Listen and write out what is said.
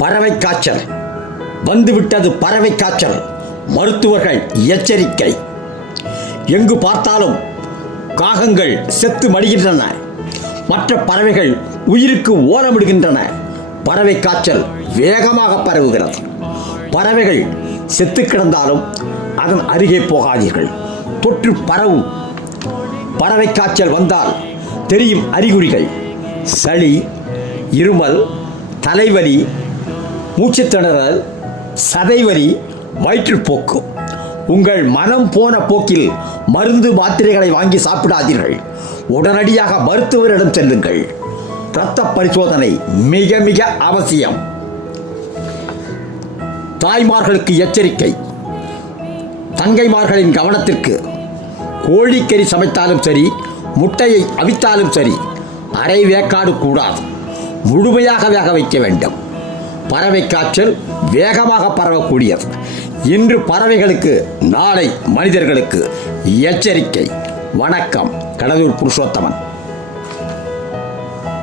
பறவை காய்ச்சல் வந்துவிட்டது. பறவை காய்ச்சல். மருத்துவர்கள் எச்சரிக்கை. எங்கு பார்த்தாலும் காகங்கள் செத்து மடிகின்றன. மற்ற பறவைகள் உயிருக்கு ஓலமிடுகின்றன. பறவை காய்ச்சல் வேகமாக பரவுகிறது. பறவைகள் செத்து கிடந்தாலும் அதன் அருகே போகாதீர்கள். தொற்று பரவும். பறவை காய்ச்சல் வந்தால் தெரியும் அறிகுறிகள்: சளி, இருமல், தலைவலி, மூச்சுத்திணறல், சதைவலி, வயிற்றுப்போக்கு. உங்கள் மனம் போன போக்கில் மருந்து மாத்திரைகளை வாங்கி சாப்பிடாதீர்கள். உடனடியாக மருத்துவரிடம் செல்லுங்கள். இரத்த பரிசோதனை மிக மிக அவசியம். தாய்மார்களுக்கு எச்சரிக்கை. தங்கைமார்களின் கவனத்திற்கு: கோழிக்கறி சமைத்தாலும் சரி, முட்டையை அவித்தாலும் சரி, அரை வேக்காடு கூடாது, முழுமையாக வேக வைக்க வேண்டும். பறவை காய்ச்சல் வேகமாக பரவக்கூடியது. இன்று பறவைகளுக்கு, நாளை மனிதர்களுக்கு எச்சரிக்கை. வணக்கம். கடலூர் புருஷோத்தமன்.